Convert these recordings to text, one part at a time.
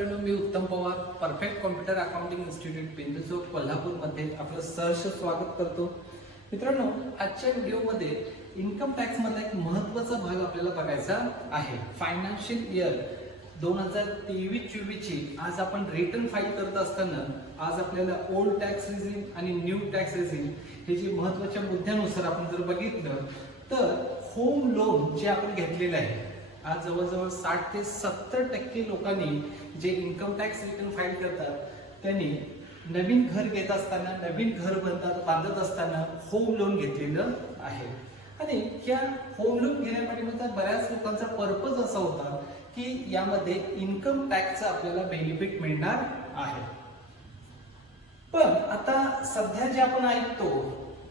मी Uttam Pawar perfect computer accounting institute Bindu Chowk कोल्हापूरमध्ये आपलं सहर्ष स्वागत करतो. मित्रांनो आजच्या व्हिडिओमध्ये इन्कम टॅक्स मधला एक महत्त्वाचा भाग आपल्याला बघायचा आहे. फायनान्शियल इयर दोन हजार तेवीस चोवीसची आज आपण रिटर्न फाईल करत असताना आज आपल्याला ओल्ड टॅक्स रिझिम आणि न्यू टॅक्स रिझिम हे जे महत्त्वाच्या मुद्द्यानुसार आपण जर बघितलं तर होम लोन जे आपण घेतलेलं आहे आज जवळजवळ साठ ते सत्तर टक्के लोकांनी जे इन्कम टॅक्स रिटर्न फाईल करतात त्यांनी नवीन घर घेत असताना नवीन घर बनतात बांधत असताना होम लोन घेतलेलं आहे. आणि ह्या होम लोन घेण्यापाठीमागचा बऱ्याच लोकांचा पर्पज असा होता की यामध्ये इन्कम टॅक्सचं आपल्याला बेनिफिट मिळणार आहे. पण आता सध्या जे आपण ऐकतो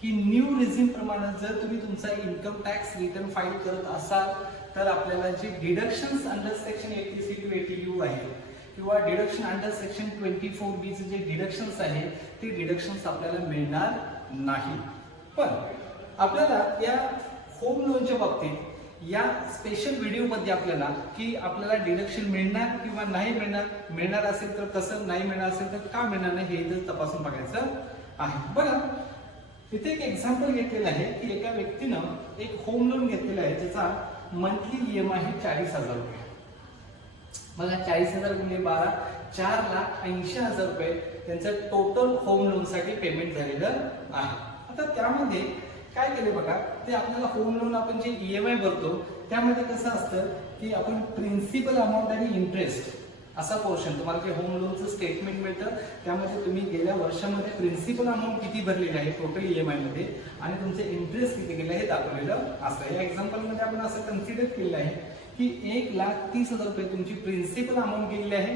की न्यू रिझिम प्रमाणे जर तुम्ही तुमचा इन्कम टॅक्स रिटर्न फाईल करत असाल तर आपल्याला जे deductions under section eighty six to eighty U आहे किंवा deduction under section twenty four बीचे जे डिडक्शन्स आहे ते डिडक्शन्स आपल्याला मिळणार नाही. पण आपल्याला या होम लोनच्या बाबतीत या स्पेशल व्हिडिओमध्ये आपल्याला की आपल्याला डिडक्शन मिळणार किंवा नाही मिळणार मिळणार असेल तर कसं नाही मिळणार असेल तर का मिळणार नाही हे तपासून बघायचं आहे. बघा इथे एक एक्झाम्पल घेतलेलं आहे की एका व्यक्तीनं एक होम लोन घेतलेलं आहे ज्याचा मंथली ई एम आय आहे चाळीस हजार रुपये बघा चाळीस हजार गुणिले बारा चार लाख ऐंशी हजार रुपये त्यांचं टोटल होम लोनसाठी पेमेंट झालेलं आहे. आता त्यामध्ये काय केले बघा ते आपल्याला होम लोन आपण जे ई एम आय भरतो त्यामध्ये कसं असतं की आपण प्रिन्सिपल अमाऊंट आणि इंटरेस्ट असा पोर्शन तुम्हाला जे होम लोनचं स्टेटमेंट मिळतं. त्यामध्ये तुम्ही गेल्या वर्षामध्ये प्रिन्सिपल अमाऊंट किती भरलेली आहे टोटल ई एममध्ये आणि तुमचे इंटरेस्ट किती गेले हे दाखवलेलं असतं या एक्झाम्पलमध्ये आपण असं कन्सिडर केलेलं आहे की एक लाख तीस हजार रुपये तुमची प्रिन्सिपल अमाऊंट गेलेली आहे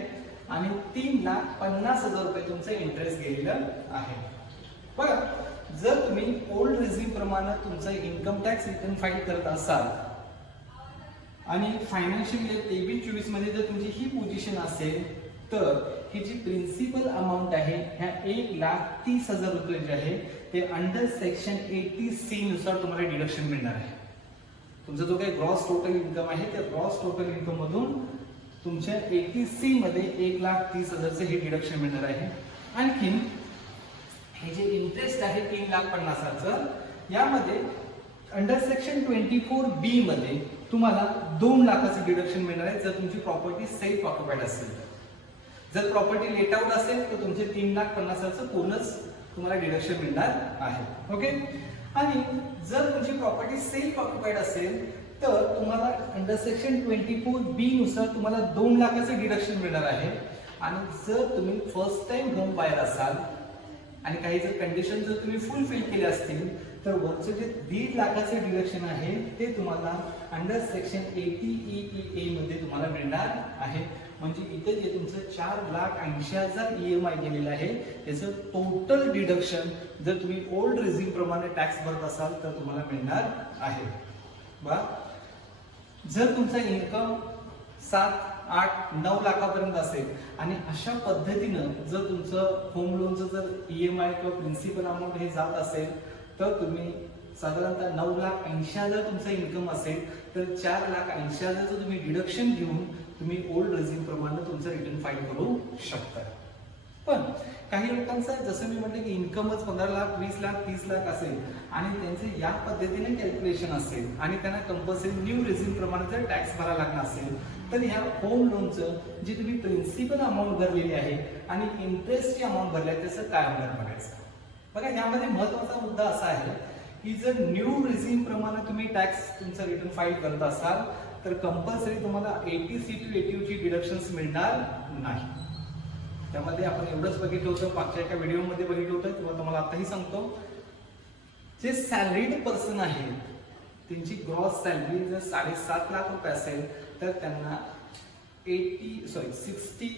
आणि तीन लाख पन्नास हजार रुपये तुमचं इंटरेस्ट गेलेलं आहे. बघा जर तुम्ही ओल्ड रिझ्यूम प्रमाणे तुमचं इन्कम टॅक्स रिटर्न फाईल करत असाल आणि फायनान्शियल इयर तेवीस चोवीसमध्ये जर तुमची ही पोझिशन असेल तर ही जी प्रिन्सिपल अमाऊंट आहे ह्या एक लाख तीस हजार रुपये जे आहे ते अंडर सेक्शन एटी सी नुसार तुम्हाला डिडक्शन मिळणार आहे. तुमचा जो काही ग्रॉस टोटल इन्कम आहे त्या ग्रॉस टोटल इन्कम मधून तुमच्या एटी सी मध्ये एक लाख तीस हजारचं हे डिडक्शन मिळणार आहे. आणखीन हे जे इंटरेस्ट आहे तीन लाख पन्नासाचं यामध्ये under section twenty four B मध्ये तुम्हाला दोन लाखाचं डिडक्शन मिळणार आहे. जर तुमची प्रॉपर्टी सेल्फ ऑक्युपाईड असेल तर. जर प्रॉपर्टी लेट आउट असेल तर तुमचे तीन लाख पन्नासाचं पूर्णच तुम्हाला डिडक्शन मिळणार आहे. ओके आणि जर तुमची प्रॉपर्टी सेल्फ ऑक्युपाईड असेल तर तुम्हाला under section twenty four B नुसार तुम्हाला दोन लाखाचं डिडक्शन मिळणार आहे. आणि जर तुम्ही फर्स्ट टाइम होम बायर असाल आणि काही जर कंडिशन जर तुम्ही फुलफिल केले असतील तर वरचं जे दीड लाखाचे डिडक्शन आहे ते तुम्हाला under section eighty E A मध्ये तुम्हाला मिळणार आहे. म्हणजे इथे जे तुमचं चार लाख ऐंशी हजार ई एम आय गेलेलं आहे त्याचं टोटल डिडक्शन जर तुम्ही ओल्ड रिझिम प्रमाणे टॅक्स भरत असाल तर तुम्हाला मिळणार आहे. बा? जर तुमचा इन्कम सात नऊ लाखापर्यंत असेल. आणि अशा पद्धतीनं जर तुमचं होम लोनचं जर ई एम आय किंवा प्रिन्सिपल अमाऊंट हे जात असेल तर तुम्ही साधारणतः नऊ लाख ऐंशी हजार तुमचं इन्कम असेल तर चार लाख ऐंशी हजारचं तुम्ही डिडक्शन घेऊन तुम्ही ओल्ड रेझिम प्रमाणे तुमचं रिटर्न फाईल करू शकता. पण काही लोकांचं जसं मी म्हटलं की इन्कमच पंधरा लाख वीस लाख तीस लाख असेल आणि त्यांचे या पद्धतीने कॅल्क्युलेशन असेल आणि त्यांना कंपल्सरी न्यू रेझिम प्रमाणे जर टॅक्स भरावा लागला असेल तर ह्या होम लोनचं जी तुम्ही प्रिन्सिपल अमाऊंट भरलेली आहे आणि इंटरेस्टची अमाऊंट भरली आहे त्याचं काय होणार बघायचं? बघा यामध्ये महत्त्वाचा मुद्दा असा आहे की जर न्यू रिझिम प्रमाणे तुम्ही टॅक्स तुमचं रिटर्न फाईल करत असाल तर कंपल्सरी तुम्हाला eighty C to eighty deductions मिळणार नाही. त्यामध्ये आपण एवढंच बघितलं होतं मागच्या एका व्हिडिओमध्ये बघितलं होतं किंवा तुम्हाला आताही सांगतो. जे सॅलरीड पर्सन आहेत त्यांची ग्रॉस सॅलरी जर साडेसात लाख रुपये असेल तर त्यांना एटी सॉरी सिक्स्टी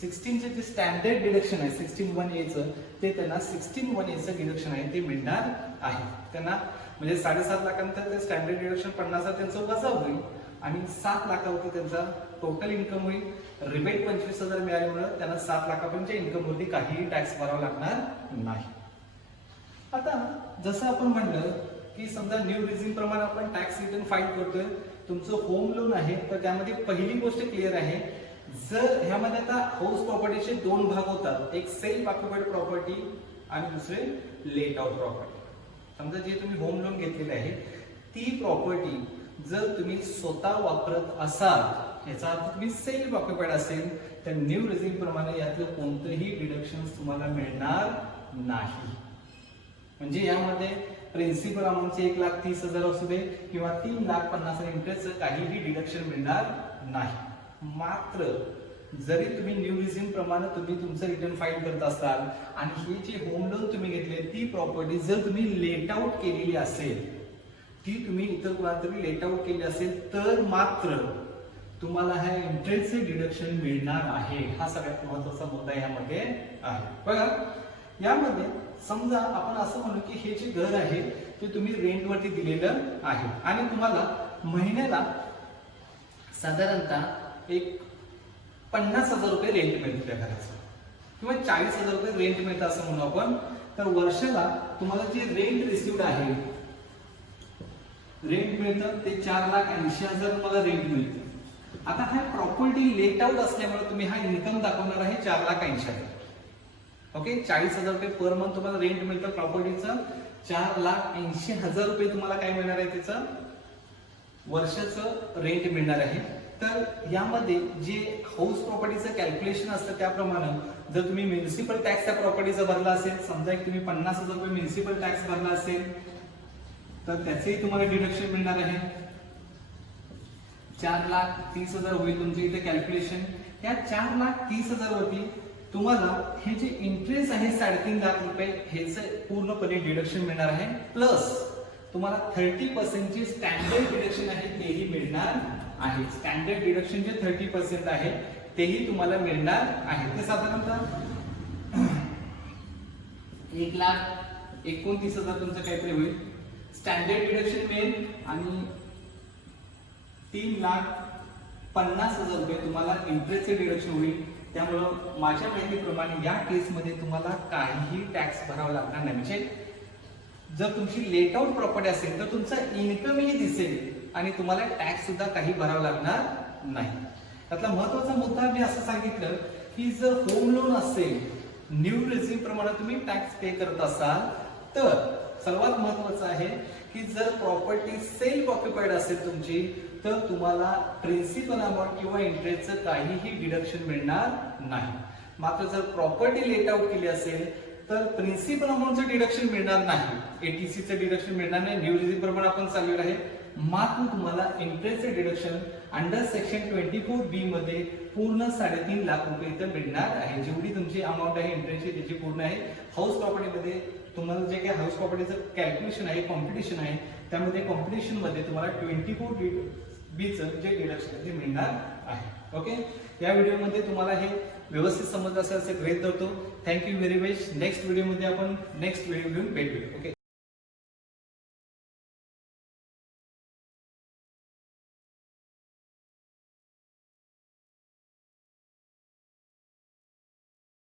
सिक्स्टीनचे जे स्टँडर्ड डिडक्शन आहे सिक्स्टीन वन एचं ते त्यांना सिक्स्टीन वन एचं डिडक्शन आहे ते मिळणार आहे. त्यांना म्हणजे साडेसात लाखानंतर ते स्टँडर्ड डिडक्शन पन्नास त्यांचं वजा होईल आणि सात लाखावरती त्यांचा टोटल इन्कम होईल. रिबेट पंचवीस हजार मिळाल्यामुळे त्यांना सात लाखापर्यंत इन्कम इन्कमवरती काहीही टॅक्स भरावा लागणार नाही. आता जसं आपण म्हणलं की समजा न्यू रिझिंग प्रमाणे आपण टॅक्स रिटर्न फाईल करतोय. तुमचं होम लोन आहे तर त्यामध्ये पहिली गोष्ट क्लिअर आहे. जर ह्यामध्ये आता हाऊस प्रॉपर्टीचे दोन भाग होतात. एक सेल्फ ऑक्युपाइड प्रॉपर्टी आणि दुसरे लेट आउट प्रॉपर्टी समजा जे तुम्ही होम लोन घेतलेले आहे ती प्रॉपर्टी जर तुम्ही स्वतः वापरत असाल याचा अर्थ तुम्ही सेल्फ ऑक्युपाइड असेल तर न्यू रेझिम प्रमाणे यातलं कोणतंही डिडक्शन तुम्हाला मिळणार नाही. म्हणजे यामध्ये प्रिन्सिपल अमाऊंटचे एक लाख तीस हजार असू दे किंवा तीन लाख पन्नास हजार इंटरेस्ट काहीही डिडक्शन मिळणार नाही. मात्र जरी तुम्ही न्यू रिझिम प्रमाणे तुम्ही तुमचं रिटर्न फाईल करत असाल आणि ही जी होम लोन तुम्ही घेतले ती प्रॉपर्टी जर तुम्ही लेट आउट केलेली असेल ती तुम्ही इतर कोणाला तरी लेट आउट केली असेल तर मात्र तुम्हाला ह्या इंटरेस्टचे डिडक्शन मिळणार आहे हा सगळ्यात महत्त्वाचा मुद्दा यामध्ये आहे. बघा यामध्ये समजा आपण असं म्हणू की हे जे घर आहे ते तुम्ही रेंटवरती दिलेलं आहे. आणि तुम्हाला महिन्याला साधारणतः एक पन्नास हजार रुपये रेंट मिळतो त्या घराचं. किंवा चाळीस हजार रुपये रेंट मिळतं असं म्हणू आपण. तर वर्षाला तुम्हाला जे रेंट रिसिव्ड आहे रेंट मिळतं ते चार लाख ऐंशी हजार तुम्हाला रेंट मिळतं. आता हा प्रॉपर्टी लेट आउट असल्यामुळे तुम्ही हा इन्कम दाखवणार आहे चार लाख ऐंशी हजार. ओके चाळीस हजार रुपये पर मंथ तुम्हाला रेंट मिळतं प्रॉपर्टीचं चार लाख ऐंशी हजार रुपये तुम्हाला काय मिळणार आहे त्याचं? वर्षाचं रेंट मिळणार आहे. तर यामध्ये जे हाऊस प्रॉपर्टीचं कॅल्क्युलेशन असतं त्याप्रमाणे जर तुम्ही म्युन्सिपल टॅक्स त्या प्रॉपर्टीचा भरला असेल समजा एक तुम्ही पन्नास हजार रुपये म्युन्सिपल टॅक्स भरला असेल तर त्याचेही तुम्हाला डिडक्शन मिळणार आहे. चार लाख तीस हजार होईल तुमचे इथे कॅल्क्युलेशन या चार लाख तीस हजार वरती तुम्हाला हे जे इंटरेस्ट आहे साडेतीन लाख रुपये ह्याचं पूर्णपणे डिडक्शन मिळणार आहे. प्लस तुम्हाला थर्टी पर्सेंटचे स्टँडर्ड डिडक्शन आहे तेही मिळणार आहे. स्टँडर्ड डिडक्शन जे थर्टी पर्सेंट आहे तेही तुम्हाला मिळणार आहे. ते साधारणतः एक लाख एकोणतीस हजार तुमचं काहीतरी होईल. स्टँडर्ड डिडक्शन मिळेल आणि तीन लाख पन्नास हजार रुपये तुम्हाला इंटरेस्टचे डिडक्शन होईल. त्यामुळं माझ्या माहितीप्रमाणे या केसमध्ये तुम्हाला काहीही टॅक्स भरावा लागणार नाही. म्हणजे जर तुमची लेट आउट प्रॉपर्टी असेल तर तुमचा इन्कमही दिसेल आणि तुम्हाला टॅक्स सुद्धा काही भरावा लागणार नाही. त्यातला महत्त्वाचा मुद्दा मी असं सांगितलं की जर होम लोन असेल न्यू रेझिम प्रमाणे तुम्ही टॅक्स पे करत असाल तर सर्वात महत्वाचं आहे की जर प्रॉपर्टी सेल्फ ऑक्युपाईड असेल तुमची तर तुम्हाला प्रिन्सिपल अमाऊंट किंवा इंटरेस्टचं काहीही डिडक्शन मिळणार नाही. मात्र जर प्रॉपर्टी लेट आउट केली असेल तर प्रिन्सिपल अमाऊंटचं डिडक्शन मिळणार नाही. एटीसीचं डिडक्शन मिळणार नाही. न्यू रिझिम प्रमाणे आपण चाललेलं आहे. मात्र तुम्हाला इंटरेस्टचे deduction under section twenty four B मध्ये पूर्ण साडेतीन लाख रुपये इथं मिळणार आहे. जेवढी तुमची अमाऊंट आहे इंटरेस्टची त्याची पूर्ण आहे. हाऊस प्रॉपर्टीमध्ये तुम्हाला जे काही हाऊस प्रॉपर्टीचं कॅल्क्युलेशन आहे कॉम्पिटिशन आहे त्यामध्ये कॉम्पिटिशनमध्ये तुम्हाला ट्वेंटी फोर बीचं जे डिडक्शन ते मिळणार आहे. ओके या व्हिडिओमध्ये तुम्हाला हे व्यवस्थित समजलं असेल असे ग्रेट करतो थँक्यू व्हेरी मच नेक्स्ट व्हिडिओमध्ये आपण नेक्स्ट व्हिडिओ घेऊन भेटूया. ओके